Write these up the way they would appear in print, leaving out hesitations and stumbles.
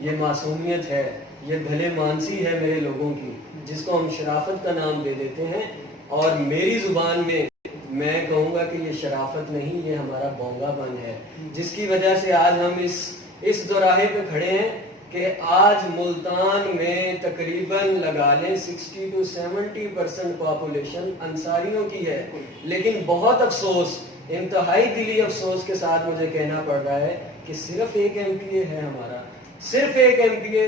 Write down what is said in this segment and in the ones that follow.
یہ معصومیت ہے، یہ بھلے مانسی ہے میرے لوگوں کی، جس کو ہم شرافت کا نام دے دیتے ہیں، اور میری زبان میں کہوں گا کہ یہ شرافت نہیں، یہ ہمارا بونگا پن ہے، جس کی وجہ سے آج ہم اس دوراہے پہ کھڑے ہیں کہ آج ملتان میں تقریباً لگا لیں 60 to 70% پاپولیشن انصاریوں کی ہے، لیکن بہت افسوس، انتہائی دلی افسوس کے ساتھ مجھے کہنا پڑ رہا ہے کہ صرف ایک ایم پی اے ہے ہمارا، صرف ایک ایم پی اے،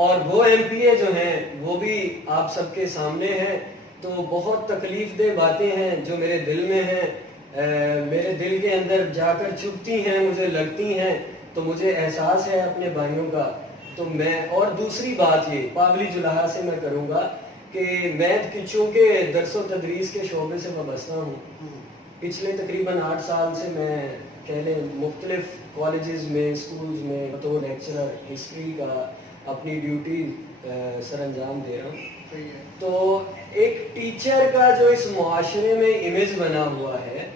اور وہ ایم پی اے جو ہیں وہ بھی آپ سب کے سامنے ہیں۔ تو بہت تکلیف دہ باتیں ہیں جو میرے دل میں ہیں، میرے دل کے اندر جا کر چبھتی ہیں، مجھے لگتی ہیں، تو مجھے احساس ہے اپنے بھائیوں کا۔ تو میں، اور دوسری بات یہ پاولی جلحہ سے میں کروں گا کہ میں چونکہ درس و تدریس کے شعبے سے وابستہ ہوں، پچھلے تقریباً 8 سال سے میں کہہ لیں مختلف کالجز میں، اسکولز میں بطور لیکچرر ہسٹری کا اپنی ڈیوٹی سر انجام دے رہا ہوں۔ تو ایک ٹیچر کا جو اس معاشرے میں امیج بنا ہوا ہے،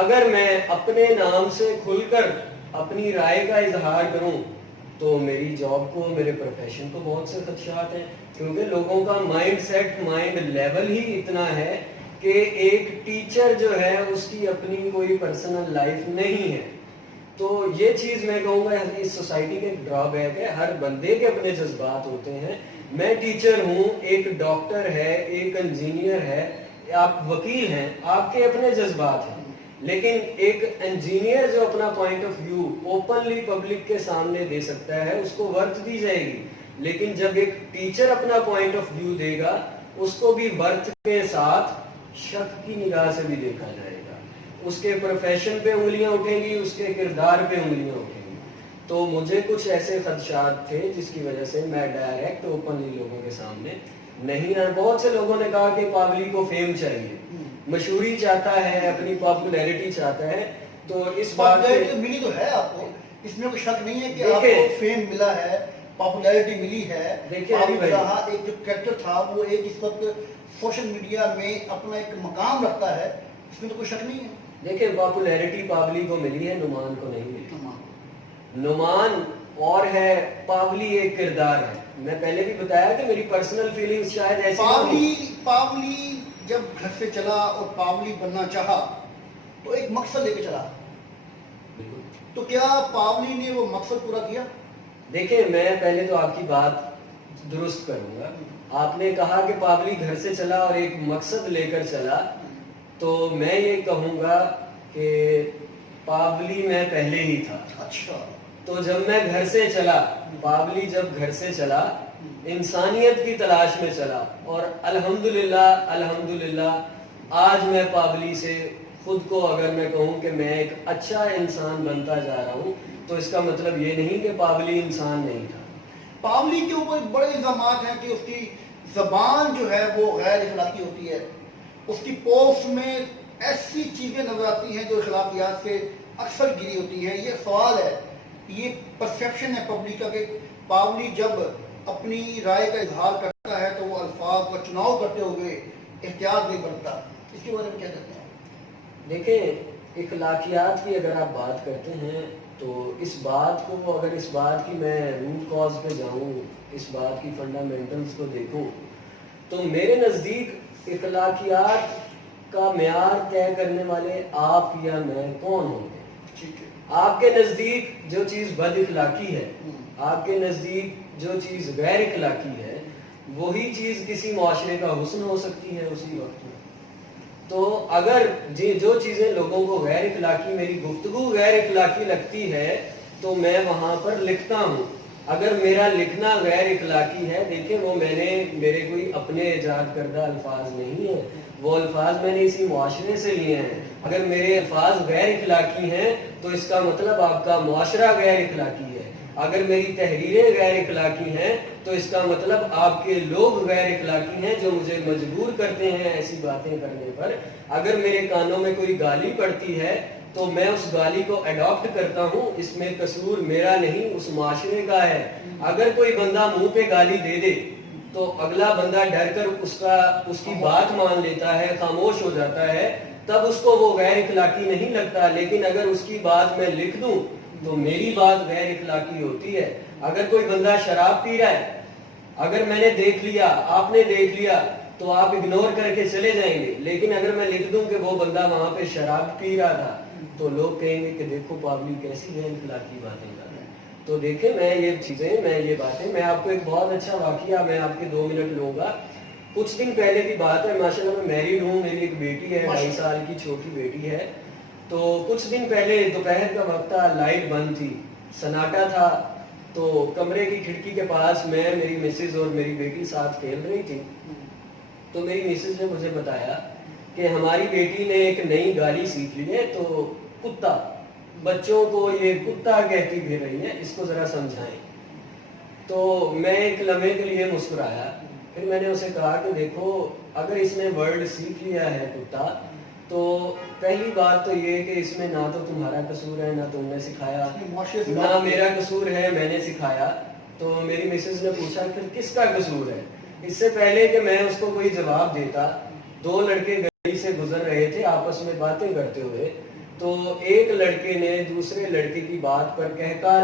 اگر میں اپنے نام سے کھل کر اپنی رائے کا اظہار کروں تو میری جاب کو، میرے پروفیشن کو بہت سے خدشات ہیں، کیونکہ لوگوں کا مائنڈ سیٹ، مائنڈ لیول ہی اتنا ہے کہ ایک ٹیچر جو ہے اس کی اپنی کوئی پرسنل لائف نہیں ہے۔ تو یہ چیز میں کہوں گا اس سوسائٹی کے ڈرا بیک ہے، ہر بندے کے اپنے جذبات ہوتے ہیں۔ میں ٹیچر ہوں، ایک ڈاکٹر ہے، ایک انجینئر ہے، آپ وکیل ہیں، آپ کے اپنے جذبات ہیں، لیکن ایک انجینئر جو اپنا point of view openly public کے سامنے دے سکتا ہے اس کو ورتھ دی جائے گی، لیکن جب ایک ٹیچر اپنا پوائنٹ آف ویو دے گا اس کو بھی ورتھ کے ساتھ شک کی نگاہ سے بھی دیکھا جائے گا، اس کے پروفیشن پہ انگلیاں اٹھیں گی، اس کے کردار پہ انگلیاں اٹھیں گی۔ تو مجھے کچھ ایسے خدشات تھے جس کی وجہ سے میں ڈائریکٹ اوپنلی لوگوں کے سامنے نہیں آیا۔ بہت سے لوگوں نے کہا کہ پاولی کو فیم چاہیے، مشہوری چاہتا ہے، اپنی پاپولیرٹی چاہتا ہے، تو اس بات پاپولیرٹی ملی تو ہے آپ کو، اس میں کوئی شک نہیں ہے کہ آپ کو فیم ملا ہے، پاپولیرٹی ملی ہے۔ پاولی جلحہ ایک جو کریکٹر تھا وہ ایک اس وقت سوشل میڈیا میں اپنا ایک مقام رکھتا ہے، اس میں تو کوئی شک نہیں ہے۔ دیکھیں پاپولیرٹی پاولی کو ملی ہے، نعمان کو نہیں ملی۔ نعمان اور ہے، پاولی ایک کردار ہے۔ میں پہلے بھی بتایا کہ میری پرسنل فیلنگز شاید ایسی پاولی جب گھر سے چلا اور پاولی بننا چاہا تو ایک مقصد لے کے چلا، تو کیا پاولی نے وہ مقصد پورا کیا؟ دیکھیں میں پہلے تو آپ کی بات درست کروں گا۔ آپ نے کہا کہ پاولی گھر سے چلا اور ایک مقصد لے کر چلا، تو میں یہ کہوں گا کہ پاولی میں پہلے ہی تھا۔ اچھا، تو جب میں گھر سے چلا، پاولی جب گھر سے چلا انسانیت کی تلاش میں چلا، اور الحمدللہ آج میں پاولی سے خود کو اگر میں کہوں کہ میں ایک اچھا انسان بنتا جا رہا ہوں، تو اس کا مطلب یہ نہیں کہ پاولی انسان نہیں تھا۔ پاولی کے اوپر بڑے الزامات ہیں کہ اس کی زبان جو ہے وہ غیر اخلاقی ہوتی ہے، اس کی پوسٹ میں ایسی چیزیں نظر آتی ہیں جو اخلاقیات سے اکثر گری ہوتی ہیں۔ یہ سوال ہے، یہ پرسیپشن ہے پبلک کا کہ پاولی جب اپنی رائے کا اظہار کرتا ہے تو وہ الفاظ کا چناؤ کرتے ہوئے احتیاط نہیں برتتا، اس کے بارے میں کیا کہتے ہیں؟ دیکھیں اخلاقیات کی اگر آپ بات کرتے ہیں تو اس بات کو، اگر اس بات کی میں روٹ کاز پہ جاؤں، اس بات کی فنڈامنٹلز کو دیکھوں، تو میرے نزدیک اخلاقیات کا معیار طے کرنے والے آپ یا میں کون ہوں گے؟ آپ کے نزدیک جو چیز بد اخلاقی ہے، آپ کے نزدیک جو چیز غیر اخلاقی ہے، وہی چیز کسی معاشرے کا حسن ہو سکتی ہے اسی وقت میں۔ تو اگر جو چیزیں لوگوں کو غیر اخلاقی، میری گفتگو غیر اخلاقی لگتی ہے تو میں وہاں پر لکھتا ہوں۔ اگر میرا لکھنا غیر اخلاقی ہے، دیکھیں وہ میرے کوئی اپنے ایجاد کردہ الفاظ نہیں ہیں، وہ الفاظ میں نے اسی معاشرے سے لیے ہیں۔ اگر میرے الفاظ غیر اخلاقی ہیں تو اس کا مطلب آپ کا معاشرہ غیر اخلاقی ہے۔ اگر میری تحریریں غیر اخلاقی ہیں تو اس کا مطلب آپ کے لوگ غیر اخلاقی ہیں جو مجھے مجبور کرتے ہیں ایسی باتیں کرنے پر۔ اگر میرے کانوں میں کوئی گالی پڑتی ہے تو میں اس گالی کو اڈاپٹ کرتا ہوں، اس میں قصور میرا نہیں، اس معاشرے کا ہے۔ اگر کوئی بندہ منہ پہ گالی دے دے تو اگلا بندہ ڈر کر اس کی بات مان لیتا ہے، خاموش ہو جاتا ہے، تب اس کو وہ غیر اخلاقی نہیں لگتا۔ لیکن اگر اس کی بات میں لکھ دوں تو میری بات غیر اخلاقی ہوتی ہے۔ اگر کوئی بندہ شراب پی رہا ہے، اگر میں نے دیکھ لیا، آپ نے دیکھ لیا، تو آپ اگنور کر کے چلے جائیں گے. لیکن اگر میں لکھ دوں کہ وہ بندہ وہاں پہ شراب پی رہا تھا، تو لوگ کہیں گے کہ دیکھو پابلی کیسی غیر اخلاقی باتیں کر رہے ہیں. تو دیکھیں میں یہ باتیں میں آپ کو ایک بہت اچھا واقعہ میں آپ کے 2 منٹ لوں گا. کچھ دن پہلے کی بات ہے، ماشاءاللہ میں میریڈ ہوں، میری ایک بیٹی ہے، 2.5 سال کی چھوٹی بیٹی ہے. تو کچھ دن پہلے دوپہر کا وقت تھا، لائٹ بند تھی، سناٹا تھا. تو کمرے کی کھڑکی کے پاس میں، میری مسز اور میری بیٹی ساتھ کھیل رہی تھی. تو میری مسز نے مجھے بتایا کہ ہماری بیٹی نے ایک نئی گالی سیکھ لی ہے، تو کتا، بچوں کو یہ کتا کہتی پھر رہی ہے، اس کو ذرا سمجھائیں. تو میں ایک لمحے کے لیے مسکرایا. پھر میں نے اسے کہا کہ دیکھو اگر اس نے ورڈ سیکھ لیا ہے کتا، تو پہلی بات تو یہ کہ اس میں نہ تو تمہارا قصور ہے، نہ تم نے سکھایا، نہ میرا قصور ہے، میں نے سکھایا. تو میری مسز نے پوچھا پھر کس کا قصور ہے؟ اس سے پہلے کہ میں اس کو کوئی جواب دیتا، 2 لڑکے گلی سے گزر رہے تھے آپس میں باتیں کرتے ہوئے. تو ایک لڑکے نے دوسرے لڑکے کی بات پر کہکا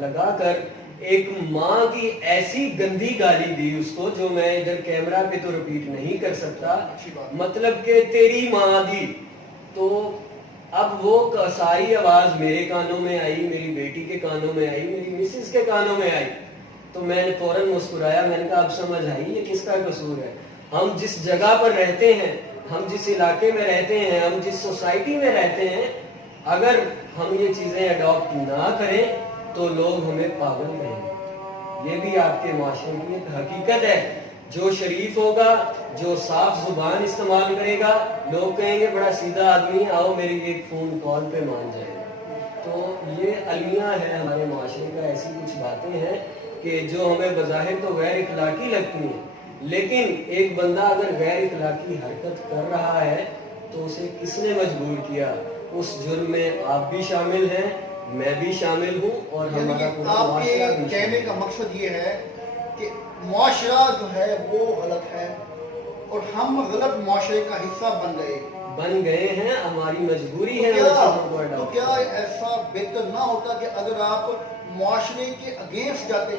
لگا کر ایک ماں کی ایسی گندی گالی دی اس کو، جو میں ادھر کیمرہ پہ تو ریپیٹ نہیں کر سکتا، مطلب کہ تیری ماں دی. تو اب وہ ساری آواز میرے کانوں میں آئی، میری بیٹی کے کانوں میں آئی، میری مسز کے کانوں میں آئی. تو میں نے فوراً مسکرایا. میں نے کہا اب سمجھ آئی یہ کس کا قصور ہے. ہم جس جگہ پر رہتے ہیں، ہم جس علاقے میں رہتے ہیں، ہم جس سوسائٹی میں رہتے ہیں، اگر ہم یہ چیزیں اڈاپٹ نہ کریں تو لوگ ہمیں پاگل کہیں گے. یہ بھی آپ کے معاشرے کی ایک حقیقت ہے. جو شریف ہوگا، جو صاف زبان استعمال کرے گا، لوگ کہیں گے بڑا سیدھا آدمی، آؤ میری ایک فون کال پہ مان جائے گا. تو یہ المیہ ہے ہمارے معاشرے کا. ایسی کچھ باتیں ہیں کہ جو ہمیں بظاہر تو غیر اخلاقی لگتی ہیں، لیکن ایک بندہ اگر غیر اخلاقی حرکت کر رہا ہے تو اسے کس نے مجبور کیا؟ اس جرم میں آپ بھی شامل ہیں، میں بھی شامل ہوں، اور ہمارا پورا آپ معاشرہ کے بھی کہنے شامل کا مقصد یہ ہے کہ معاشرہ جو ہے وہ غلط ہے اور ہم غلط معاشرے کا حصہ بن گئے ہیں. ہماری مجبوری ہے ان تو چیزوں کو کیا اڈاپٹ. ایسا بہتر نہ ہوتا کہ اگر آپ معاشرے کے اگینسٹ جاتے؟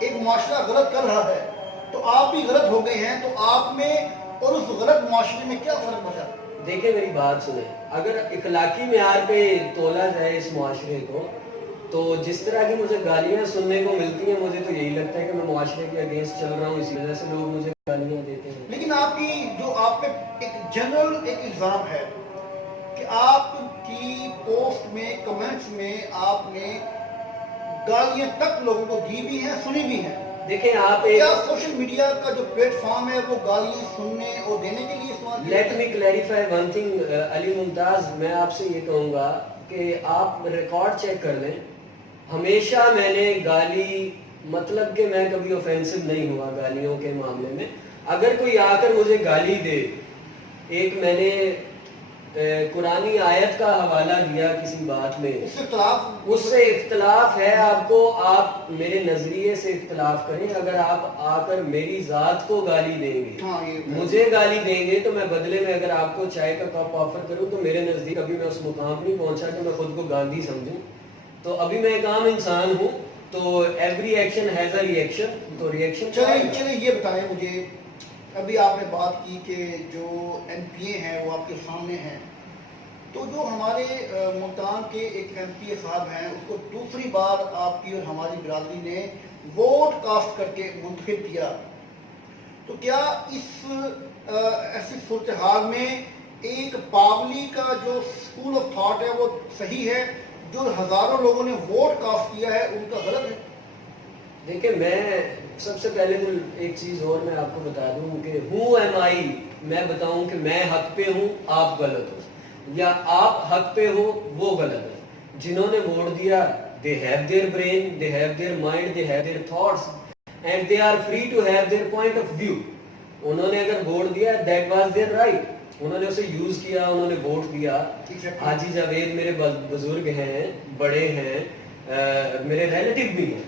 ایک معاشرہ غلط کر رہا ہے تو آپ بھی غلط ہو گئے ہیں، تو آپ میں اور اس غلط معاشرے میں کیا فرق بچا؟ دیکھیں میری بات سنیں، اگر اخلاقی معیار پہ تولا جائے اس معاشرے کو، تو جس طرح کی مجھے گالیاں سننے کو ملتی ہیں، مجھے تو یہی لگتا ہے کہ میں معاشرے کے اگینسٹ چل رہا ہوں، اس وجہ سے لوگ مجھے گالیاں دیتے ہیں. لیکن آپ کی جو آپ پہ ایک جنرل ایک الزام ہے کہ آپ کی پوسٹ میں، کمنٹس میں آپ نے گالیاں تک لوگوں کو دی بھی ہیں، سنی بھی ہیں. دیکھیں آپ ایک کیا سوشل میڈیا کا جو پلیٹ فارم ہے وہ گالیاں سننے اور دینے کے لیے استعمال کیا let me clarify one thing Ali Mumtaz. میں آپ سے یہ کہوں گا کہ آپ ریکارڈ چیک کر لیں. ہمیشہ میں نے گالی، مطلب کہ میں کبھی اوفینسو نہیں ہوا گالیوں کے معاملے میں. اگر کوئی آ کر مجھے گالی دے، ایک میں نے قرآنی آیت کا حوالہ دیا کسی بات میں، اس سے اختلاف ہے آپ کو، آپ میرے نظریے سے اختلاف کریں. اگر آپ آ کر میری ذات کو گالی دیں گے، مجھے گالی دیں گے، تو میں بدلے میں اگر آپ کو چائے کا کپ آفر کروں، تو میرے نزدیک ابھی میں اس مقام پہ نہیں پہنچا کہ میں خود کو گاندھی سمجھوں. تو ابھی میں ایک عام انسان ہوں. تو every action has a reaction. تو ری ایکشن چلیں یہ بتائیں مجھے، ابھی آپ نے بات کی کہ جو ایم پی اے ہیں وہ آپ کے سامنے ہیں، تو جو ہمارے ملتان کے ایک ایم پی اے صاحب ہیں، اس کو دوسری بار آپ کی اور ہماری برادری نے ووٹ کاسٹ کر کے منتخب کیا، تو کیا اس ایسی صورتحال میں ایک پاولی کا جو اسکول آف تھاٹ ہے وہ صحیح ہے؟ جو ہزاروں لوگوں نے ووٹ کاسٹ کیا ہے ان کا غلط ہے؟ دیکھیں میں سب سے پہلے تو ایک چیز اور میں آپ کو بتا دوں کہ ہو ایم آئی، میں بتاؤں کہ میں حق پہ ہوں، آپ غلط ہو، یا آپ حق پہ ہو وہ غلط ہے. جنہوں نے ووٹ دیا they have their brain, they have their mind, they have their thoughts and they are free to have their point of view. انہوں نے اگر ووٹ دیا that was their right. انہوں نے اسے یوز کیا، انہوں نے ووٹ دیا. حاجی جاوید میرے بزرگ ہیں، بڑے ہیں، میرے ریلیٹیو بھی ہیں.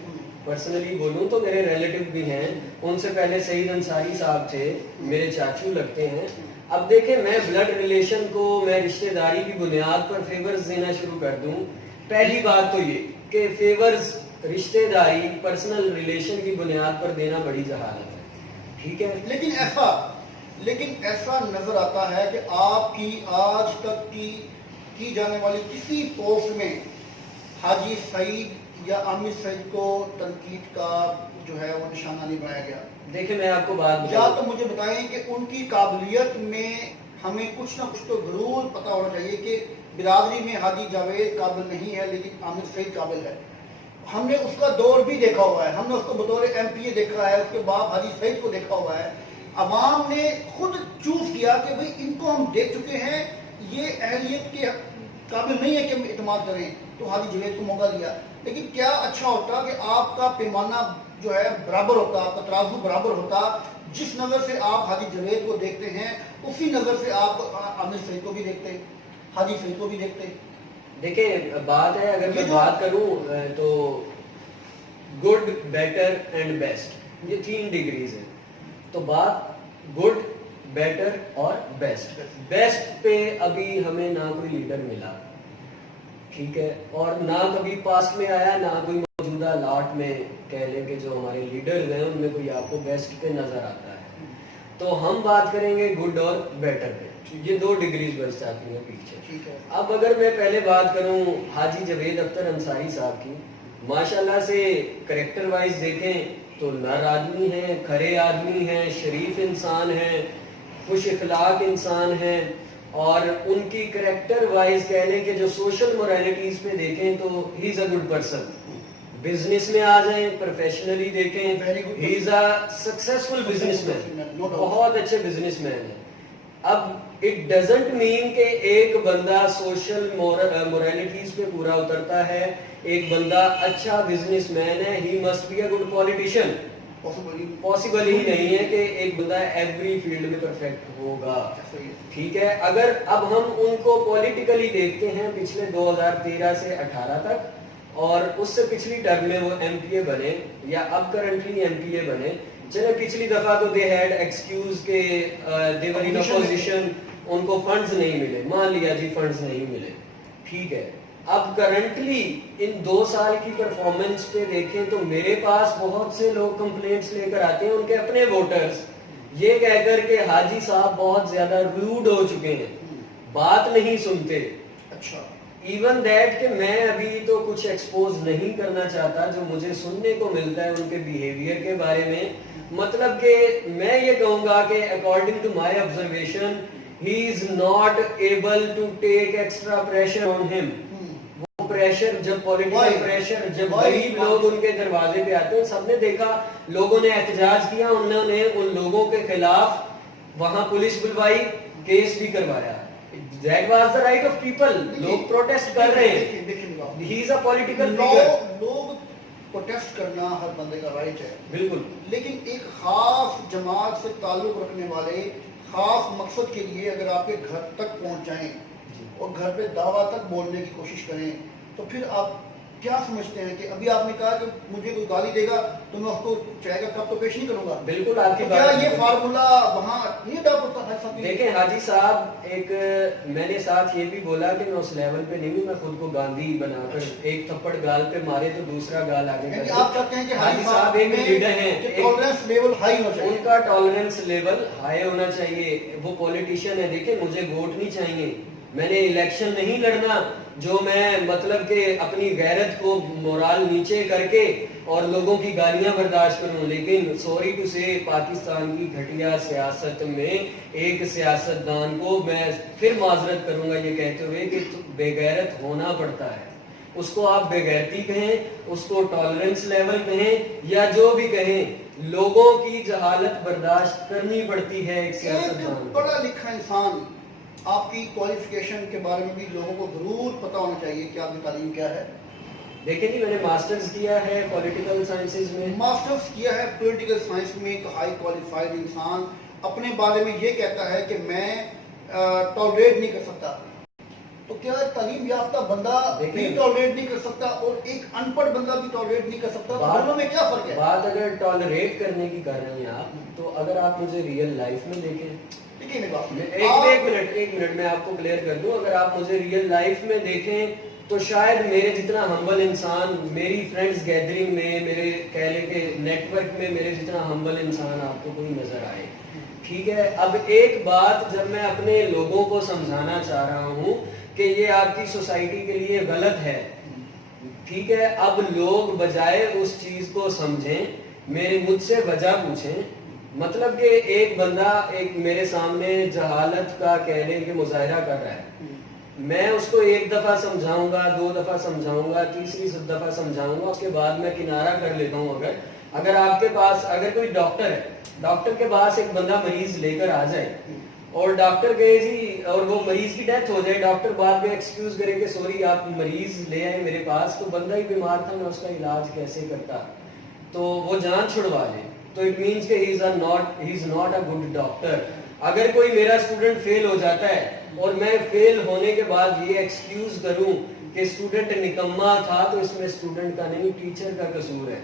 پرسنلی بولوں تو میرے ریلیٹیو بھی ہیں. ان سے پہلے سعید انصاری صاحب تھے، میرے چاچو لگتے ہیں. اب دیکھیں میں بلڈ ریلیشن کو میں رشتہ داری کی بنیاد پر فیورز دینا شروع کر دوں. پہلی بات تو یہ کہ فیورز رشتے داری پرسنل ریلیشن کی بنیاد پر دینا بڑی جہالت ہے. ٹھیک ہے, لیکن ایسا نظر آتا ہے کہ آپ کی آج تک کی جانے والی کسی پوسٹ میں حاجی سعید یا عامر سعید کو تنقید کا جو ہے وہ نشانہ نہیں بنایا گیا. دیکھیں میں آپ کو بات یا تو مجھے بتائیں کہ ان کی قابلیت میں ہمیں کچھ نہ کچھ تو ضرور پتہ ہونا چاہیے کہ برادری میں حاجی جاوید قابل نہیں ہے لیکن عامر سعید قابل ہے. ہم نے اس کا دور بھی دیکھا ہوا ہے, ہم نے اس کو بطور ایم پی اے دیکھا ہے, اس کے بعد حاجی سعید کو دیکھا ہوا ہے. عوام نے خود چوز کیا کہ بھئی ان کو ہم دیکھ چکے ہیں, یہ اہلیت کے قابل نہیں ہے کہ ہم اعتماد کریں, تو حاجی جاوید کو موقع دیا. لیکن کیا اچھا ہوتا کہ آپ کا پیمانہ جو ہے برابر ہوتا, آپ کا ترازو برابر ہوتا, جس نظر سے آپ حاجی جاوید کو دیکھتے ہیں اسی نظر سے آپ عامر سعید کو بھی دیکھتے, حاجی سعید کو بھی دیکھتے. دیکھیں بات ہے, اگر میں بات کروں تو گڈ, بیٹر اینڈ بیسٹ, یہ 3 ڈگریز ہیں. تو بات گڈ, بیٹر اور بیسٹ. بیسٹ پہ ابھی ہمیں نہ کوئی لیڈر ملا, ٹھیک ہے, اور نہ کبھی پاسٹ میں آیا, نہ کوئی موجودہ لاٹ میں کہہ لیں کہ جو ہمارے لیڈرز ہیں ان میں کوئی آپ کو بیسٹ پہ نظر آتا ہے. تو ہم بات کریں گے گڈ اور بیٹر پہ. یہ 2 ڈگریز بچ جاتی ہیں پیچھے. اب اگر میں پہلے بات کروں حاجی جاوید اختر انصاری صاحب کی, ماشاءاللہ سے کریکٹر وائز دیکھیں تو نر آدمی ہیں, کھرے آدمی ہیں, شریف انسان ہیں, خوش اخلاق انسان ہیں, اور ان کی کریکٹر وائز کہہ لیں کہ جو سوشل مورالٹیز پہ دیکھیں تو ہی از اے گڈ پرسن. بزنس میں آ جائیں, پروفیشنلی دیکھیں, ہی از اے سکسیسفل بزنس مین, بہت اچھے بزنس مین ہیں. اب اٹ ڈزنٹ مین کہ ایک بندہ سوشل مورالٹیز پہ پورا اترتا ہے, ایک بندہ اچھا بزنس مین ہے, he must be a good politician. Possible ہی نہیں ہے کہ ایک بندہ ایوری فیلڈ میں پرفیکٹ ہوگا. ٹھیک ہے, اگر اب ہم ان کو پولیٹیکلی دیکھتے ہیں پچھلے 2013 سے 18 تک, اور اس سے پچھلی ٹرم میں وہ ایم پی اے بنے یا اب کرنٹلی ایم پی اے بنے. چلے پچھلی دفعہ تو دے ہیڈ ایکسکیوز کے دے ور ان اپوزیشن, ان کو فنڈز نہیں ملے, مان لیا جی فنڈز نہیں ملے, ٹھیک ہے. اب کرنٹلی ان 2 سال کی پرفارمنس پہ دیکھیں تو میرے پاس بہت سے لوگ کمپلینٹس لے کر آتے ہیں, ان کے اپنے ووٹرز, یہ کہہ کر کہ حاجی صاحب بہت زیادہ روڈ ہو چکے ہیں, بات نہیں سنتے. اچھا, ایون دیٹ کہ میں ابھی تو کچھ ایکسپوز نہیں کرنا چاہتا, جو مجھے سننے کو ملتا ہے ان کے بیہیویئر کے بارے میں, مطلب کہ میں یہ کہوں گا کہ according to my observation he is not able to take extra pressure on him. وہ پریشر, جب پولیٹیکل پریشر, جب غریب لوگ ان کے دروازے پہ آتے ہیں, سب نے دیکھا, لوگوں نے احتجاج کیا, انہوں نے ان لوگوں کے خلاف وہاں پولیس بلوائی, کیس بھی کروایا. That was the right of people. لوگ پروٹیسٹ کر رہے ہیں. He is a political figure. لوگ پروٹیسٹ کرنا ہر بندے کا رائٹ ہے, بالکل, لیکن ایک خاص جماعت سے تعلق رکھنے والے خاص مقصد کے لیے اگر آپ کے گھر تک پہنچ جائیں اور گھر پہ دعویٰ تک بولنے کی کوشش کریں, تو پھر آپ کیا سمجھتے ہیں کہ ابھی آپ نے کہا کہ مجھے کوئی گالی دے گا تو میں اس کو چاہے گا کب تو پیش نہیں کروں گا. بالکل آپ کی بات, کیا یہ فارمولا وہاں نہیں ڈاپ ہوتا ہے؟ دیکھیں حاجی صاحب, ایک میں نے ساتھ یہ بھی بولا کہ میں اس لیول پہ نہیں ہوں, میں خود کو گاندھی بنا کر ایک تھپڑ گال پہ مارے تو دوسرا گال آگے کر. آپ چاہتے ہیں کہ حاجی صاحب ایک لیڈر ہیں, ٹالرنس لیول ہائی ہونا چاہیے, ان کا ٹالرنس لیول ہائی ہونا چاہیے. وہ پولیٹیشین ہے, دیکھیں مجھے ووٹ نہیں چاہیے, میں نے الیکشن نہیں لڑنا جو میں مطلب کہ اپنی غیرت کو مورال نیچے کر کے اور لوگوں کی گالیاں برداشت کروں. لیکن سوری ٹو سے پاکستان کی گھٹیا سیاست میں ایک سیاستدان کو میں پھر معذرت کروں گا یہ کہتے ہوئے کہ بے غیرت ہونا پڑتا ہے. اس کو آپ بے غیرتی کہیں, اس کو ٹالرنس لیول کہیں, یا جو بھی کہیں, لوگوں کی جہالت برداشت کرنی پڑتی ہے ایک سیاستدان. پڑھا لکھا انسان, آپ کی کوالیفیکیشن کے بارے میں بھی لوگوں کو ضرور پتہ ہونا چاہیے کہ آپ کی تعلیم کیا ہے. دیکھیں جی, میں نے ماسٹرز کیا ہے پولیٹیکل سائنسز میں, ماسٹرز کیا ہے پولیٹیکل سائنس میں. ایک ہائی کوالیفائڈ انسان اپنے بارے میں یہ کہتا ہے کہ میں ٹالریٹ نہیں کر سکتا, تو کیا تعلیم یافتہ بندہ بھی ٹالریٹ نہیں کر سکتا اور ایک ان پڑھ بندہ بھی ٹالریٹ نہیں کر سکتا؟ دونوں میں کیا فرق ہے؟ بات اگر ٹالریٹ کرنے کی کر رہے ہیں آپ, تو اگر آپ مجھے ریئل لائف میں دیکھیں, ایک منٹ میں آپ کو کلیئر کر دوں, اگر آپ مجھے ریئل لائف میں دیکھیں تو شاید میرے جتنا ہمبل انسان میری فرینڈز گیدرنگ میں، میرے کہہ لیں کہ نیٹ ورک میں میرے جتنا ہمبل انسان آپ کو کوئی نظر آئے. ٹھیک ہے. اب ایک بات جب میں اپنے لوگوں کو سمجھانا چاہ رہا ہوں کہ یہ آپ کی سوسائٹی کے لیے غلط ہے، ٹھیک ہے، اب لوگ بجائے اس چیز کو سمجھیں مجھ سے وجہ پوچھیں. مطلب کہ ایک بندہ ایک میرے سامنے جہالت کا کہہ لیں کہ مظاہرہ کر رہا ہے، میں اس کو ایک دفعہ سمجھاؤں گا، 2 دفعہ سمجھاؤں گا، تیسری دفعہ سمجھاؤں گا، اس کے بعد میں کنارہ کر لیتا ہوں. اگر آپ کے پاس اگر کوئی ڈاکٹر ہے، ڈاکٹر کے پاس ایک بندہ مریض لے کر آ جائے اور ڈاکٹر کہے جی اور وہ مریض کی ڈیتھ ہو جائے، ڈاکٹر بعد میں ایکسکیوز کرے کہ سوری آپ مریض لے آئے میرے پاس، تو بندہ ہی بیمار تھا، میں اس کا علاج کیسے کرتا، تو وہ جان چھڑوا لے، تو اٹ مینس کہ he is not a good doctor. اگر کوئی میرا اسٹوڈنٹ فیل ہو جاتا ہے اور میں فیل ہونے کے بعد یہ ایکسکیوز کروں کہ اسٹوڈنٹ نکما تھا، تو اس میں اسٹوڈنٹ کا نہیں ٹیچر کا قصور ہے.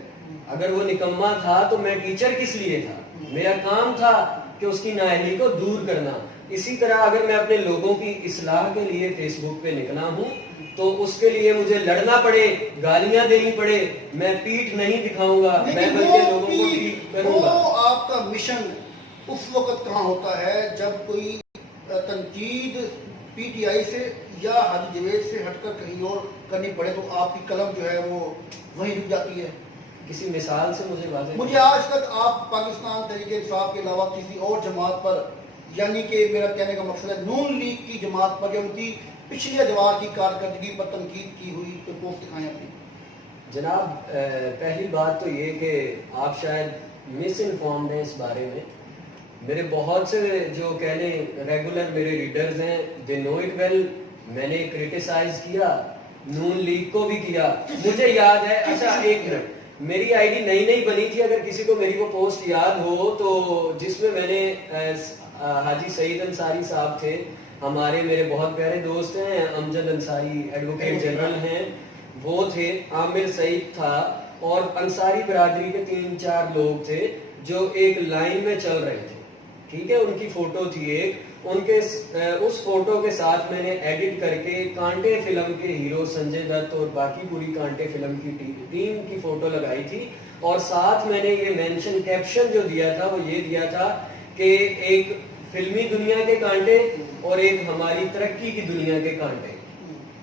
اگر وہ نکما تھا تو میں ٹیچر کس لیے تھا؟ میرا کام تھا کہ اس کی نااہلی کو دور کرنا. اسی طرح اگر میں اپنے لوگوں کی اصلاح کے لیے فیس بک پہ نکلا ہوں تو اس کے لیے مجھے لڑنا پڑے، گالیاں دینی پڑے، میں پیٹھ نہیں دکھاؤں گا، میں بلکہ لوگوں کو ٹھیک کروں گا. وہ آپ کا مشن اس وقت کہاں ہوتا ہے جب کوئی تنقید پی ٹی آئی سے یا حاجی جوید سے ہٹ کر کہیں اور کرنی پڑے تو آپ کی قلم جو ہے وہ وہیں رک جاتی ہے. کسی مثال سے مجھے آج تک آپ پاکستان تحریک انصاف کے علاوہ کسی اور جماعت پر، یعنی کہ میرا کہنے کا مقصد ہے نون لیگ کی جماعت پر یا ان کی پچھلی ادوار کی کارکردگی پر تنقید کی ہوئی تو پوسٹ دکھائیں اپنی. جناب پہلی بات تو یہ کہ آپ شاید مس انفارمڈ ہیں اس بارے میں. میرے بہت سے جو کہنے ریگولر میرے ریڈرز ہیں، دے نو اٹ ویل. میں نے کریٹیسائز کیا، نون لیگ کو بھی کیا. مجھے یاد ہے، اچھا ایک منٹ، میری آئی ڈی نئی بنی تھی، اگر کسی کو میری وہ پوسٹ یاد ہو تو، جس میں میں نے حاجی سعید انصاری صاحب تھے، ہمارے میرے بہت پیارے دوست ہیں، امجد انصاری ایڈوکیٹ جنرل ہیں، وہ تھے، عامر سعید تھا، اور انصاری برادری کے 3-4 لوگ تھے جو ایک لائن میں چل رہے تھے. ٹھیک ہے. ان کی فوٹو تھی ایک، ان کے اس فوٹو کے ساتھ میں نے ایڈٹ کر کے کانٹے فلم کے ہیرو سنجے دت اور باقی پوری کانٹے فلم کی ٹیم کی فوٹو لگائی تھی، اور ساتھ میں نے یہ مینشن کیپشن جو دیا تھا وہ یہ دیا تھا کہ ایک فلمی دنیا کے کانٹے اور ایک ہماری ترقی کی دنیا کے کانٹے.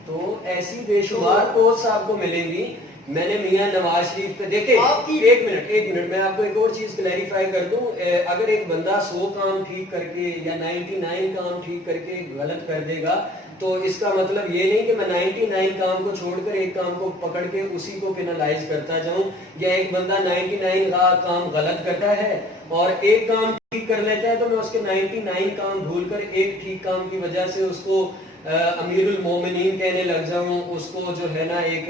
تو ایسی بے شمار پوسٹ آپ کو ملیں گی. میں نے میاں نواز شریف پہ دیکھے، ایک منٹ میں آپ کو ایک اور چیز کلیریفائی کر دوں. اگر ایک بندہ 100 کام ٹھیک کر کے یا 99 کام ٹھیک کر کے غلط کر دے گا تو اس کا مطلب یہ نہیں کہ میں 99 کام کو چھوڑ کر ایک کام کو پکڑ کے اسی کو پینالائز کرتا جاؤں. یا ایک بندہ 99 کام غلط کرتا ہے اور ایک کام ٹھیک کر لیتا ہے تو میں اس کے 99 کام بھول کر ایک ٹھیک کام کی وجہ سے اس کو امیر المومنین کہنے لگ جاؤں، اس کو جو ہے نا ایک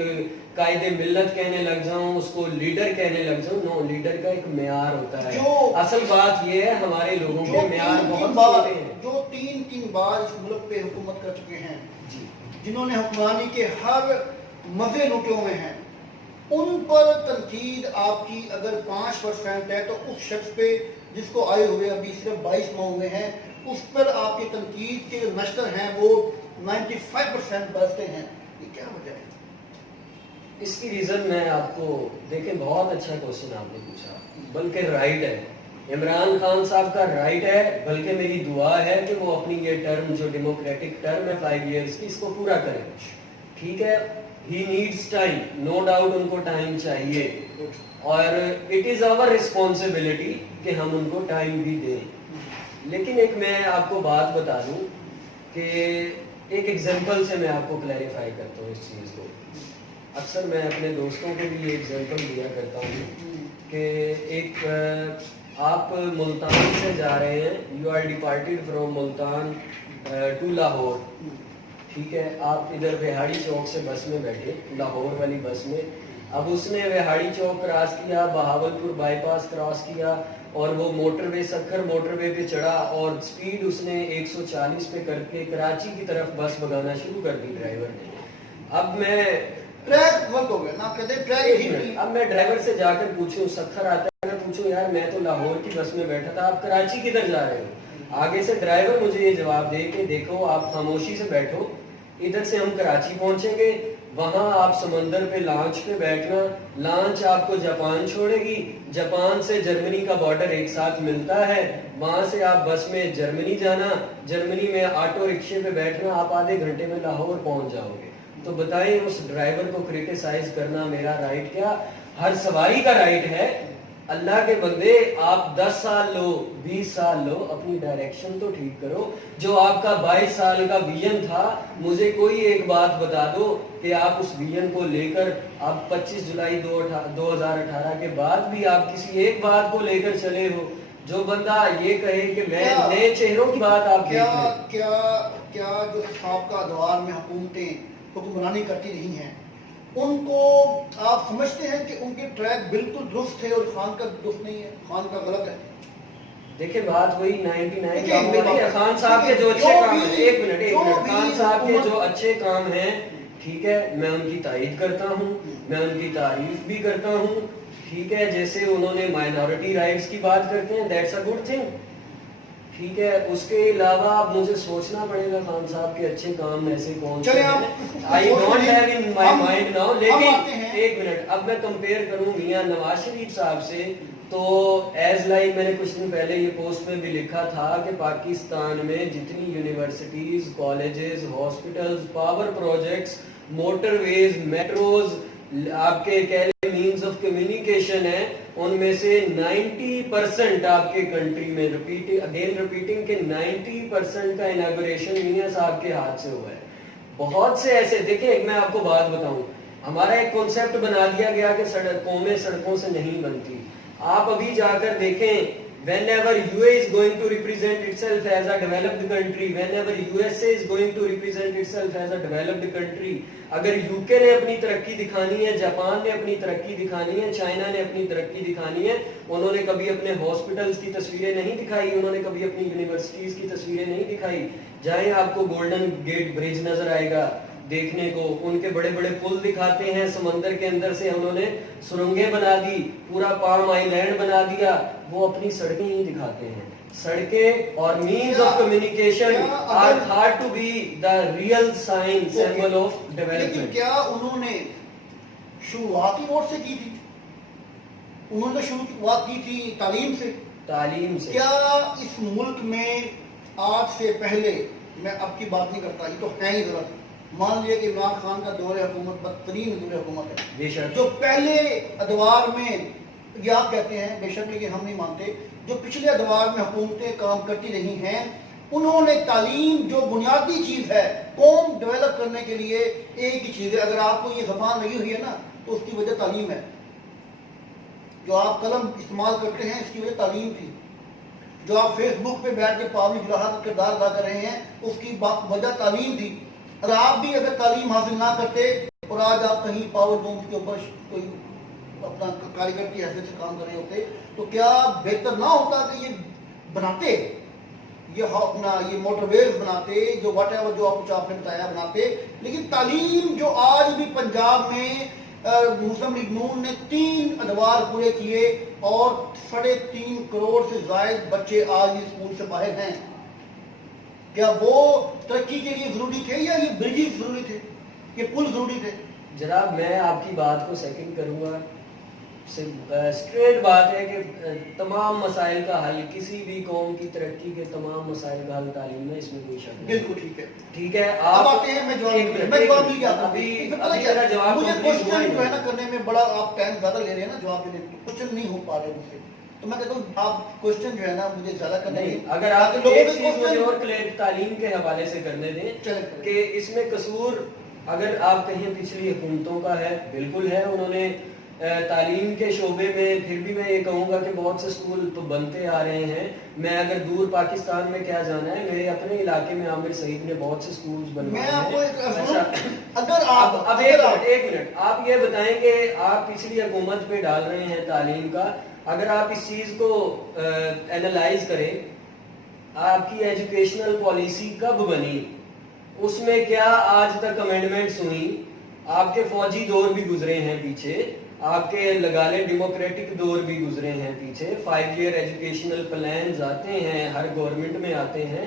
قائد ملت کہنے لگ جاؤں، اس کو لیڈر کہنے لگ جاؤں. نو، لیڈر کا ایک معیار ہوتا ہے. اصل بات یہ ہے ہمارے لوگوں کے معیار بہت چھوٹے ہیں. جو 3 بار اس ملک پہ حکومت کر چکے ہیں، جنہوں نے حکمرانی کے ہر مزے لوٹے ہوئے ہیں، ان پر تنقید آپ کی اگر 5% ہے تو اس شخص پہ جس کو آئے ہوئے ابھی صرف 22 ماہ ہوئے ہیں، اس پر آپ کی تنقید کے جو نشر ہیں وہ 95% برستے ہیں. یہ کیا وجہ ہے؟ اس کی ریزن میں آپ کو دیکھیں، بہت اچھا کوشچن آپ نے پوچھا، بلکہ رائٹ ہے. عمران خان صاحب کا رائٹ ہے، بلکہ میری دعا ہے کہ وہ اپنی یہ ٹرم جو ڈیموکریٹک ٹرم ہے 5 ایئرس کی، اس کو پورا کریں. ٹھیک ہے. He needs time, no doubt in کو ٹائم چاہیے، اور اٹ از آور ریسپانسبلٹی کہ ہم ان کو ٹائم بھی دیں. لیکن ایک میں آپ کو بات بتا دوں کہ ایک ایگزامپل سے میں آپ کو کلیریفائی کرتا ہوں اس چیز کو. اکثر میں اپنے دوستوں کے لیے ایگزامپل دیا کرتا ہوں کہ ایک آپ ملتان سے جا رہے ہیں، you are departed from Multan to Lahore. ٹھیک ہے. آپ ادھر وہاڑی چوک سے بس میں بیٹھے، لاہور والی بس میں. اب اس نے وہاڑی چوک کراس کیا، بہاولپور بائی پاس کراس کیا، اور وہ موٹر وے سکھر موٹر وے پہ چڑھا، اور سپیڈ اس نے 140 پہ کر کے کراچی کی طرف بس بھگانا شروع کر دی ڈرائیور نے. اب میں ٹریک غلط ہو گیا نا، کہتے ہیں ٹریک ہی نہیں. اب میں ڈرائیور سے جا کر پوچھوں، سکھر آتا ہے، میں پوچھوں یار میں تو لاہور کی بس میں بیٹھا تھا، آپ کراچی کدھر جا رہے ہو؟ آگے سے ڈرائیور مجھے یہ جواب دے کہ دیکھو آپ خاموشی سے بیٹھو، ادھر سے ہم کراچی پہنچیں گے، وہاں آپ سمندر پہ لانچ پہ بیٹھنا، لانچ آپ کو جاپان چھوڑے گی، جاپان سے جرمنی کا بارڈر ایک ساتھ ملتا ہے، وہاں سے آپ بس میں جرمنی جانا، جرمنی میں آٹو رکشے پہ بیٹھنا، آپ آدھے گھنٹے میں لاہور پہنچ جاؤ گے۔ تو بتائیں اس ڈرائیور کو کریٹیسائز کرنا میرا رائٹ کیا؟ ہر سواری کا رائٹ ہے۔ اللہ کے بندے آپ 10 سال لو، 20 سال لو، اپنی ڈائریکشن تو ٹھیک کرو۔ جو آپ کا 22 سال کا ویژن تھا، مجھے کوئی ایک بات بتا دو کہ آپ اس ویژن کو لے کر آپ 25 جولائی 2018 کے بعد بھی آپ کسی ایک بات کو لے کر چلے ہو۔ جو بندہ یہ کہے کہ میں نئے چہروں کی بات آپ دیکھ رہے ہیں۔ کیا جو سابقہ ادوار میں حکومتیں حکمرانی کرتی رہی ہیں، ان کو آپ سمجھتے ہیں کہ ان کے ٹریک بالکل درست ہے اور خان کا درست نہیں ہے، خان کا غلط ہے؟ دیکھیں بات وہی 99 خان صاحب کے جو اچھے کام ہیں، ایک منٹ، خان صاحب کے جو اچھے کام ہیں، ٹھیک ہے، میں ان کی تائید کرتا ہوں، میں ان کی تعریف بھی کرتا ہوں، ٹھیک ہے، جیسے انہوں نے مائنورٹی رائٹس کی بات کرتے ہیں، دیٹس اے گڈ تھنگ، ٹھیک ہے۔ اس کے علاوہ اب مجھے سوچنا پڑے گا خان صاحب کے اچھے کام ایسے کون سے ہیں، I don't have in my mind now. لیکن ایک منٹ، اب میں کمپیئر کروں میاں نواز شریف صاحب سے، تو ایز لائک میں نے کچھ دن پہلے یہ پوسٹ میں بھی لکھا تھا کہ پاکستان میں جتنی universities, colleges, hospitals, power projects, motorways, metros, آپ کے کہہ لیں مینز آف کمیونیکیشن ہے، ان میں سے 90% آپ کے کنٹری میں ریپیٹنگ کہ 90% کا اناگوریشن میاں صاحب کے ہاتھ سے ہوا ہے۔ بہت سے ایسے دیکھیں، ایک میں آپ کو بات بتاؤں، ہمارا ایک کانسیپٹ بنا دیا گیا کہ قومیں سڑکوں سے نہیں بنتی۔ آپ ابھی جا کر دیکھیں، whenever UAE is going to represent itself as a developed country, whenever USA is going to represent itself as a developed country، اگر UK نے اپنی ترقی دکھانی ہے، جاپان نے اپنی ترقی دکھانی ہے، چائنا نے اپنی ترقی دکھانی ہے، انہوں نے کبھی اپنے ہاسپٹلز کی تصویریں نہیں دکھائی، انہوں نے کبھی اپنی یونیورسٹیز کی تصویریں نہیں دکھائی۔ جائیں، آپ کو گولڈن گیٹ برج نظر آئے گا دیکھنے کو، ان کے بڑے بڑے پل دکھاتے ہیں، سمندر کے اندر سے انہوں نے سرنگیں بنا دی، پورا پام آئی لینڈ بنا دیا، وہ اپنی سڑکیں ہی دکھاتے ہیں۔ سڑکیں اور means of communication are thought to be the real sign symbol of development. کیا انہوں نے شروعات ہی ووٹ سے کی تھی؟ انہوں نے شروعات کی تھی تعلیم سے۔ کیا اس ملک میں آج سے پہلے، میں اب کی بات نہیں کرتا، یہ تو ہے ہی غلط، مان لیے کہ عمران خان کا دور حکومت بدترین دور حکومت ہے، جو پہلے ادوار میں، یہ آپ کہتے ہیں بے شک لیکن ہم نہیں مانتے، جو پچھلے ادوار میں حکومتیں کام کرتی رہی ہیں، انہوں نے تعلیم جو بنیادی چیز ہے قوم ڈیولپ کرنے کے لیے، ایک ہی چیز ہے، اگر آپ کو یہ زبان لگی ہوئی ہے نا تو اس کی وجہ تعلیم ہے۔ جو آپ قلم استعمال کرتے ہیں اس کی وجہ تعلیم تھی۔ جو آپ فیس بک پہ بیٹھ کے پاولی جلاحہ کا کردار ادا کر رہے ہیں اس کی وجہ تعلیم تھی۔ اگر آپ بھی تعلیم حاصل نہ کرتے اور آج آپ کہیں پاور بومز کے اوپر کوئی اپنا کاریگر کی حیثیت سے کام کر رہے ہوتے تو کیا بہتر نہ ہوتا کہ یہ بناتے، یہ موٹر ویز بناتے، جو واٹ ایور جو آپ نے بتایا بناتے۔ لیکن تعلیم جو آج بھی پنجاب میں مسلم لیگ نون نے 3 ادوار پورے کیے اور 3.5 کروڑ سے زائد بچے آج بھی اسکول سے باہر ہیں، کیا وہ ترقی کے لیے ضروری تھے یا یہ برجز ضروری تھے، یہ پل ضروری تھے؟ جناب میں آپ کی بات کو سیکنڈ کروں گا، اسٹریٹ بات ہے کہ تمام مسائل کا حل، کسی بھی قوم کی ترقی کے تمام مسائل کا حل تعلیم ہے، اس میں کوئی شک نہیں۔ بالکل ٹھیک ہے، ٹھیک ہے۔ آپ آتے ہیں، میں جواب نہیں جاتا، مجھے کوشچن جو ہے نا کرنے میں بڑا آپ ٹائم زیادہ لے رہے ہیں نا، جواب دینے میں کوشچن نہیں ہو پا رہے مجھ سے، تو میں کہتا ہوں آپ کوشچن جو ہے نا مجھے زیادہ کرنے نہیں، اگر آپ ایک چیز مجھے اور تعلیم کے حوالے سے کرنے دیں کہ اس میں قصور اگر آپ کہیں پچھلی حکومتوں کا ہے، بالکل ہے، انہوں نے تعلیم کے شعبے میں، پھر بھی میں یہ کہوں گا کہ بہت سے اسکول تو بنتے آ رہے ہیں۔ میں اگر دور پاکستان میں کیا جانا ہے، میرے اپنے علاقے میں عامر سعید نے بہت سے اسکولز بنوائے ہیں۔ اگر اب ایک منٹ آپ یہ بتائیں کہ آپ پچھلی حکومت پہ ڈال رہے ہیں تعلیم کا، اگر آپ اس چیز کو اینالائز کریں، آپ کی ایجوکیشنل پالیسی کب بنی، اس میں کیا آج تک امینڈمنٹس ہوئی؟ آپ کے فوجی دور بھی گزرے ہیں پیچھے، آپ کے لگا لیں ڈیموکریٹک دور بھی گزرے ہیں پیچھے، 5 ایئر ایجوکیشنل پلانز آتے ہیں، ہر گورنمنٹ میں آتے ہیں،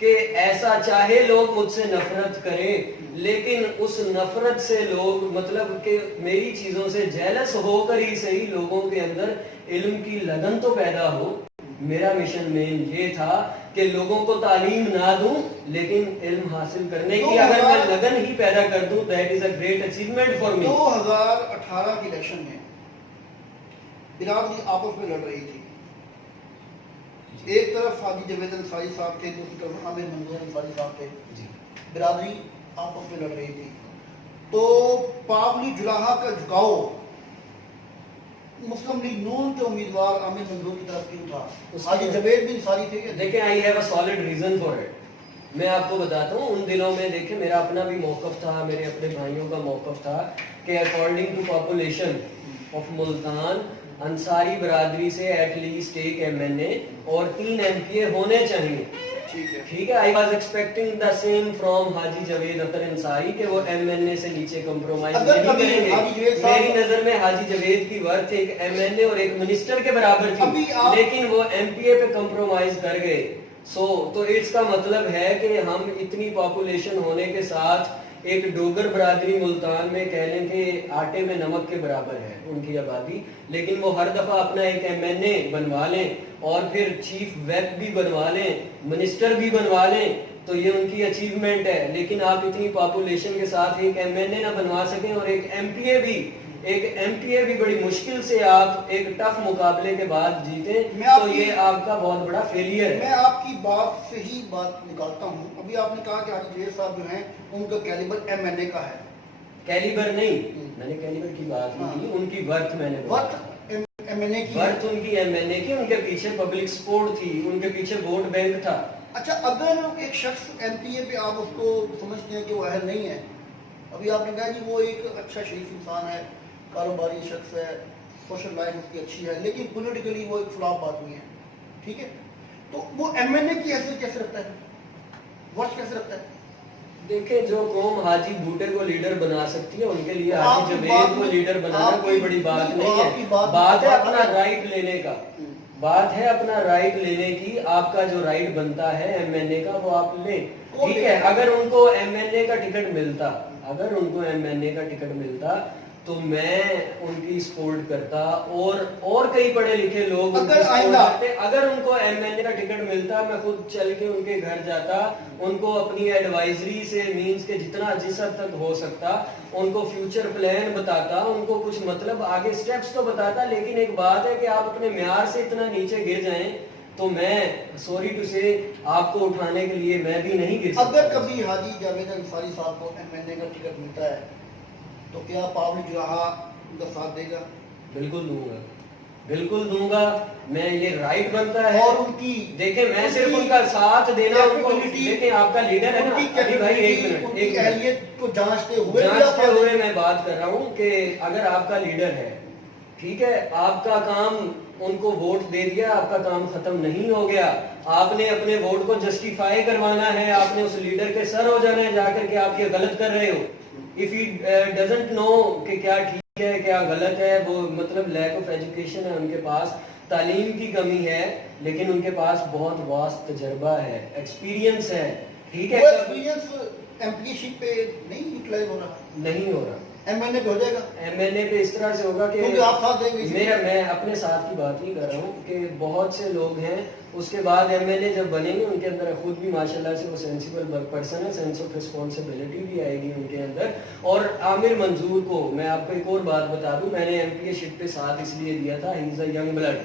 کہ ایسا چاہے لوگ مجھ سے نفرت کریں لیکن اس نفرت سے لوگ مطلب کہ میری چیزوں سے جیلس ہو کر ہی صحیح لوگوں کے اندر علم کی لگن تو پیدا ہو. میرا مشن مین یہ تھا کہ لوگوں کو تعلیم نہ دوں لیکن علم حاصل کرنے کی اگر میں لگن ہی پیدا کر دوں that is a great achievement for me. 2018 کے الیکشن میں برادری آپس میں لڑ رہی تھی. ایک طرف حاجی جاوید انصاری صاحب تھے, دوسری طرف عامر منظور انصاری صاحب تھے. برادری آپس میں لڑ رہی تھی. تو پاولی جلاحہ کا جھکاؤ مسلم لیگ نون کے امیدوار عامر منظور کی طرف کیوں تھا؟ حاجی جاوید بھی انصاری تھے. دیکھیں I have a solid reason for it. میں آپ کو بتاتا ہوں ان دنوں میں دیکھیں میرا اپنا بھی موقف تھا, میرے اپنے بھائیوں کا موقف تھا کہ according to population of Multan Ansari برادری سے ایٹ لیسٹ ایک MNA اور 3 MPA ہونے چاہیے. ٹھیک ہے, I was expecting the same from حاجی جاوید اختر انصاری کہ وہ MNA سے نیچے کمپرومائز نہیں کریں گے. میری نظر میں حاجی جاوید کی ورتھ ایک MNA اور ایک منسٹر کے برابر تھی لیکن وہ MPA پہ کمپرومائز کر گئے. تو اس کا مطلب ہے کہ ہم اتنی پاپولیشن ہونے کے ساتھ ایک ڈوگر برادری ملتان میں کہہ لیں کہ آٹے میں نمک کے برابر ہے ان کی آبادی, لیکن وہ ہر دفعہ اپنا ایک MNA بنوا لیں اور پھر چیف ویپ بھی بنوا لیں, منسٹر بھی بنوا لیں, تو یہ ان کی اچیومنٹ ہے. لیکن آپ اتنی پاپولیشن کے ساتھ ایک MNA نہ بنوا سکیں اور ایک MPA بھی بڑی مشکل سے آپ ایک ٹف مقابلے کے بعد جیتیں, تو یہ آپ کا بہت بڑا فیلئر ہے. میں آپ کی بات سے ہی بات نکالتا ہوں. ابھی آپ نے کہا کہ حاجی جاوید صاحب جو ہیں ان کا کیلیبر MNA کا ہے. کیلیبر نہیں, میں نے کیلیبر کی بات نہیں کی, ان کی ورتھ میں نے ورتھ MNA کی, ورتھ ان کی MNA کی, ان کے پیچھے پبلک سپورٹ تھی, ان کے پیچھے ووٹ بینک تھا. اچھا, اگر ایک شخص MPA پہ آپ اس کو سمجھتے ہیں کہ وہ اہل نہیں ہے, ابھی آپ نے کہا جی وہ ایک اچھا شریف انسان ہے, کاروباری شخص ہے, سوشل لائف اس کی اچھی ہے, لیکن پولیٹیکلی وہ ایک فلاپ آدمی ہے, ٹھیک ہے, تو وہ MNA کی حیثیت کیسے رکھتا ہے, ورث کیسے رکھتا ہے؟ دیکھیں جو قوم حاجی بوٹے کو لیڈر بنا سکتی ہے ان کے لیے حاجی جاوید کو لیڈر بنانا کوئی بڑی بات نہیں ہے. بات ہے اپنا رائٹ لینے کا, بات ہے اپنا رائٹ لینے کی. آپ کا جو رائٹ بنتا ہے MNA کا وہ آپ لیں, ٹھیک ہے. اگر ان کو MNA کا ٹکٹ ملتا تو میں ان کی سپورٹ کرتا, اور کئی پڑھے لکھے لوگ اگر ان کو MNA کا ٹکٹ ملتا میں خود چل کے ان کے گھر جاتا, ان کو اپنی ایڈوائزری سے مینز کے جتنا جس حد تک ہو سکتا ان کو فیوچر پلان بتاتا, ان کو کچھ مطلب آگے سٹیپس تو بتاتا. لیکن ایک بات ہے کہ آپ اپنے معیار سے اتنا نیچے گر جائیں تو میں سوری ٹو سے آپ کو اٹھانے کے لیے میں بھی نہیں گر سکتا. اگر کبھی حاجی جاوید انصاری صاحب کو MNA کا ٹکٹ ملتا ہے تو کیا پاولی جلاحہ ان کا ساتھ دے گا؟ بالکل دوں گا. میں یہ رائٹ بنتا ہے. اور ان کی دیکھیں میں صرف ان کا ساتھ دینا, ان کو دیکھیں آپ کا لیڈر ہے نا بھائی, ایک اہلیت کو جانچتے ہوئے میں بات کر رہا ہوں کہ اگر آپ کا لیڈر ہے, ٹھیک ہے, آپ کا کام ان کو ووٹ دے دیا, آپ کا کام ختم نہیں ہو گیا. آپ نے اپنے ووٹ کو جسٹیفائی کروانا ہے, آپ نے اس لیڈر کے سر ہو جانا ہے جا کر کے آپ یہ غلط کر رہے ہو. if he doesn't know کہ کیا ٹھیک ہے کیا غلط ہے, وہ مطلب لیک آف ایجوکیشن ہے, ان کے پاس تعلیم کی کمی ہے, لیکن ان کے پاس بہت واست تجربہ ہے, ایکسپیرینس ہے, ٹھیک ہے. ایکسپیرینس MPA شپ پہ نہیں یوٹیلائز ہو رہا, MNA پہ ہو جائے گا. MNA پہ اس طرح سے ہوگا کہ آپ ساتھ دیں گے. میں اپنے ساتھ کی بات نہیں کر رہا ہوں کہ بہت سے لوگ ہیں اس کے بعد MNA جب بنیں گے ان کے اندر خود بھی ماشاءاللہ سے وہ سینسیبل پرسن ہے, سینس آف رسپانسبلٹی بھی آئے گی ان کے اندر. اور عامر منظور کو میں آپ کو ایک اور بات بتا دوں, میں نے MPA شپ پہ ساتھ اس لیے دیا تھا, ہی از اے ینگ بلڈ,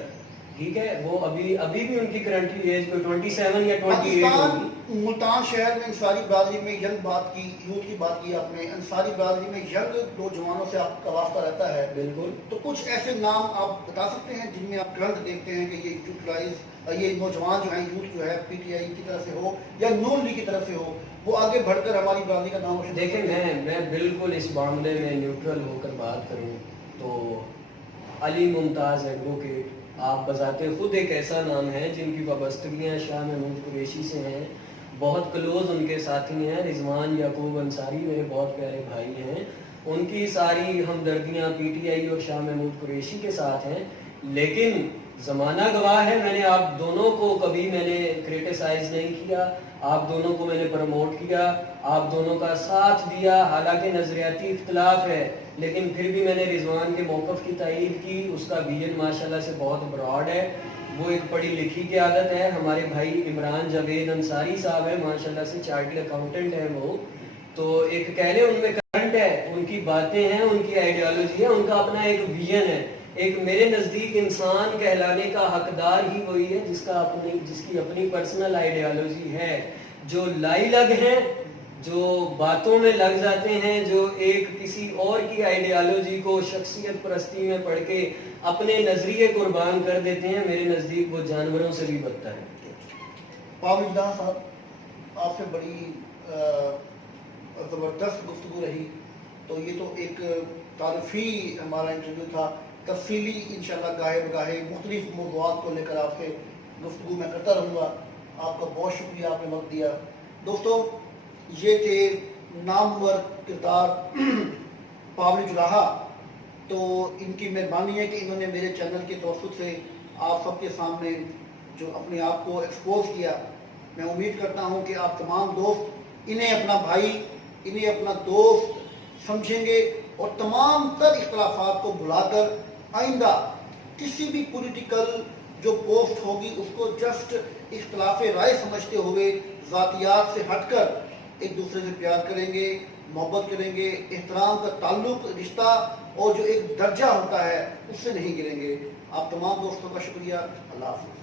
ٹھیک ہے. وہ ابھی بھی ان کی کرنٹلی ایج کوئی 27 یا 28 ہوگی. ملتان شہر میں انصاری برادری میں ینگ بات کی, یوتھ کی بات کی آپ نے, انصاری برادری میں ینگ نوجوانوں سے آپ کا واسطہ رہتا ہے. بالکل. تو کچھ ایسے نام آپ بتا سکتے ہیں جن میں آپ کرنٹ دیکھتے ہیں کہ یہ یوٹیلائز, یہ نوجوان جو ہیں, یوتھ جو ہے PTI کی طرف سے ہو یا نون لیگ کی طرف سے ہو, وہ آگے بڑھ کر ہماری برادری کا نام روشن. دیکھیں میں بالکل اس معاملے میں نیوٹرل ہو کر بات کروں تو علی ممتاز ایڈوکیٹ آپ بذات خود ایک ایسا نام ہے جن کی وابستگیاں شاہ محمود قریشی سے ہیں, بہت کلوز ان کے ساتھی ہیں. رضوان یعقوب انصاری میرے بہت پیارے بھائی ہیں, ان کی ساری ہمدردیاں PTI اور شاہ محمود قریشی کے ساتھ ہیں. لیکن زمانہ گواہ ہے، میں نے آپ دونوں کو کبھی میں نے کریٹیسائز نہیں کیا، آپ دونوں کو میں نے پروموٹ کیا، آپ دونوں کا ساتھ دیا، حالانکہ نظریاتی اختلاف ہے لیکن پھر بھی میں نے رضوان کے موقف کی تائید کی، اس کا ویژن ماشاءاللہ سے بہت براڈ ہے، وہ ایک پڑھی لکھی کی عادت ہے۔ ہمارے بھائی عمران جاوید انصاری صاحب ہیں، ماشاءاللہ سے چارٹرڈ اکاؤنٹنٹ ہیں وہ، تو ایک کہہ لیں ان میں کرنٹ ہے، ان کی باتیں ہیں، ان کی آئیڈیالوجی ہے، ان کا اپنا ایک ویژن ہے۔ ایک میرے نزدیک انسان کہلانے کا حقدار ہی وہی ہے جس کی اپنی پرسنل آئیڈیالوجی ہے۔ جو لائی لگ ہیں، جو باتوں میں لگ جاتے ہیں، جو ایک کسی اور کی آئیڈیالوجی کو شخصیت پرستی میں پڑھ کے اپنے نظریے قربان کر دیتے ہیں، میرے نزدیک وہ جانوروں سے بھی بدتر ہے۔ پاولی جلال صاحب، آپ سے بڑی زبردست گفتگو رہی، تو یہ تو ایک تعارفی ہمارا انٹرویو تھا، تفصیلی انشاءاللہ گاہے بگاہے مختلف موضوعات کو لے کر آپ سے گفتگو میں کرتا رہوں گا۔ آپ کا بہت شکریہ، آپ نے وقت دیا۔ دوستو، یہ تھے نامور کردار پاولی جلاہا، تو ان کی مہربانی ہے کہ انہوں نے میرے چینل کے توسط سے آپ سب کے سامنے جو اپنے آپ کو ایکسپوز کیا۔ میں امید کرتا ہوں کہ آپ تمام دوست انہیں اپنا بھائی، انہیں اپنا دوست سمجھیں گے اور تمام تر اختلافات کو بھلا کر آئندہ کسی بھی پولیٹیکل جو پوسٹ ہوگی اس کو جسٹ اختلاف رائے سمجھتے ہوئے ذاتیات سے ہٹ کر ایک دوسرے سے پیار کریں گے، محبت کریں گے، احترام کا تعلق، رشتہ اور جو ایک درجہ ہوتا ہے اس سے نہیں گریں گے۔ آپ تمام دوستوں کا شکریہ۔ اللہ حافظ۔